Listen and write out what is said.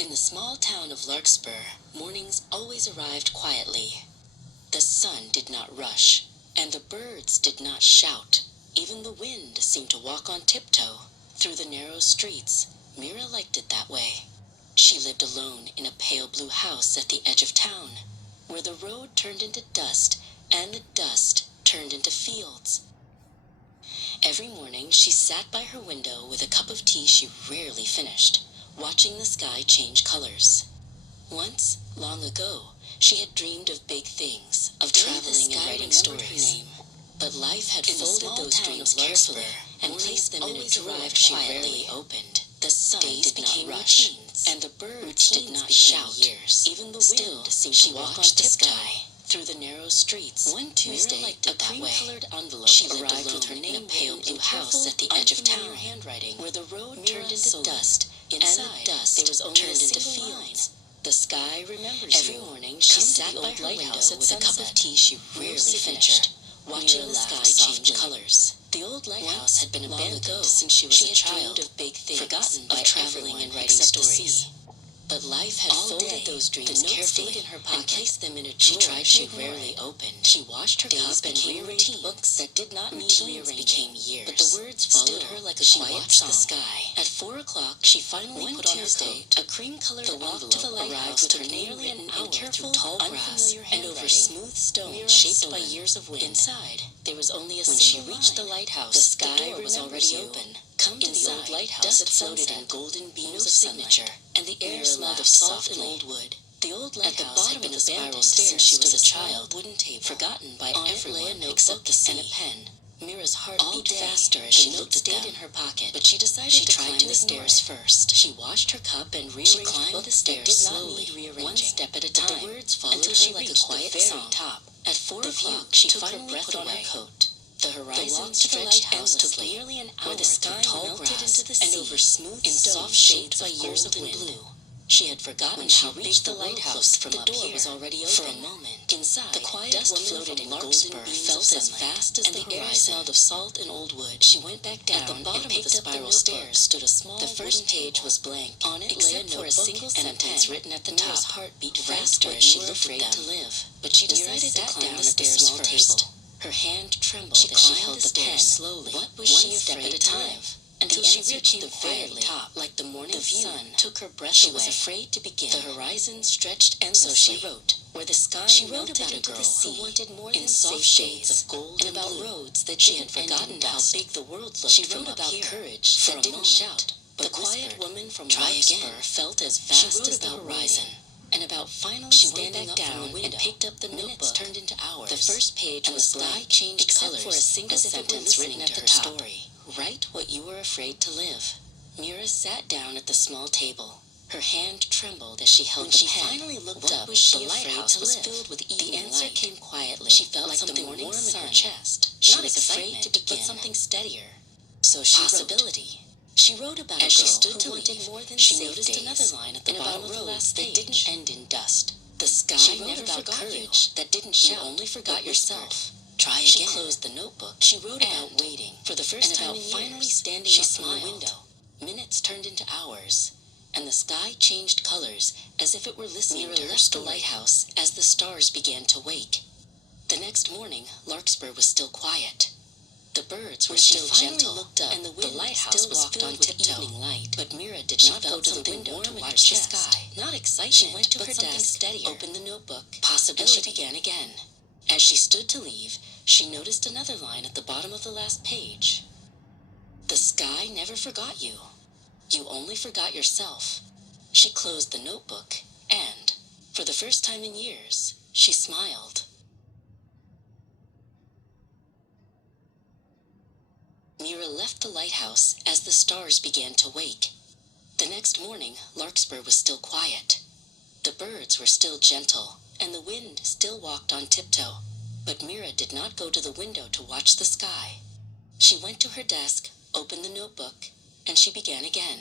In the small town of Larkspur, mornings always arrived quietly. The sun did not rush, and the birds did not shout. Even the wind seemed to walk on tiptoe through the narrow streets. Mira liked it that way. She lived alone in a pale blue house at the edge of town, where the road turned into dust and the dust turned into fields. Every morning she sat by her window with a cup of tea she rarely finished, watching the sky change colors. Once, long ago, she had dreamed of big things, of traveling and writing stories. But life had folded those dreams carefully and placed them in a drawer she rarely opened. The sun did not rush, and the birds did not shout. Even the wind seemed to walk on the sky through the narrow streets. One Tuesday, a cream-colored envelope arrived with her name in a pale blue house at the edge of town, where the road turned into dust. Inside, there was only turned into fields. The sky remembers you. Every morning, she sat by her lighthouse with a cup of tea she rarely finished, watching the sky change colors. The old lighthouse had been abandoned since she was a child, forgotten by traveling and writing stories. But life had folded those dreams carefully in her pocket and placed them in a drawer she rarely opened. She washed her cup and rearranged books that did not need rearranging. Became years, but the words followed her like a quiet song. The sky. At 4 o'clock, she finally put on her coat. A cream-colored envelope to the lighthouse with her name written in careful, tall grass and over smooth stone shaped by years of wind. Inside, there was only a single line. When she reached the lighthouse, the sky was already open. Come to the old lighthouse. Dust floated in golden beams of signature, and the air smelled of salt and old wood. The old lighthouse had been a spiral stairs she was a child, wooden table, forgotten by everyone except the sea and a pen. Mira's heart beat faster as she looked at them in her pocket, but she decided to climb the stairs first. She washed her cup and rearranged books the stairs slowly, one step at a time, the words followed her like a quiet song. Top. At 4 o'clock, she finally put on her coat. The horizon stretched endlessly, nearly an hour, where the sky melted into the sea and over smooth in soft shades by years of wind. Blue. She had forgotten how big the lighthouse from up here was already open. For a moment, inside, the quiet dust floated in Larkspur felt as vast as the horizon. The air smelled of salt and old wood. She went back down. At the bottom of the spiral stairs stood a small. The first page was blank. On it lay a notebook and a sentence written at the top. Mira's heart beat faster as she looked at them. To live, but she decided to climb the stairs first. Her hand trembled as she held the pen slowly. What was she afraid to time? Until she reached the very top, like the morning sun, took her breath away. She was afraid to begin. The horizon stretched endlessly. So she wrote, where the sky melted into the sea, who wanted more than soft shades of gold and about roads that she had forgotten how big the world looked. She wrote about courage that didn't shout, but the quiet woman from Larkspur felt as vast as the horizon. And about finally standing up down and picked up the notebook. Turned into hours. The first page was blank, changed colors, for a single sentence written at the top. Story. Write what you were afraid to live. Mira sat down at the small table. Her hand trembled as she held the pen. When she finally looked up, the lighthouse was filled with evening light. The answer came quietly. She felt like something warm in her chest. She was afraid to begin, but something steadier. So she wrote. She wrote about as a girl who wanted more than she noticed another line at the bottom of the last page that didn't end in dust. The sky never forgot courage that didn't shout. You only forgot yourself. Try again. She closed the notebook. She wrote about waiting for the first time in years. Finally standing up from the window. Minutes turned into hours, and the sky changed colors as if it were listening to her the lighthouse as the stars began to wake. The next morning, Larkspur was still quiet. The birds were still gentle, looked up, and the lighthouse was filled with evening light. But Mira did not go to the window to watch the sky. Not excitement, she went to her desk, opened the notebook, and she began again. As she stood to leave, she noticed another line at the bottom of the last page. The sky never forgot you. You only forgot yourself. She closed the notebook, and, for the first time in years, she smiled. Mira left the lighthouse as the stars began to wake. The next morning, Larkspur was still quiet. The birds were still gentle, and the wind still walked on tiptoe. But Mira did not go to the window to watch the sky. She went to her desk, opened the notebook, and she began again.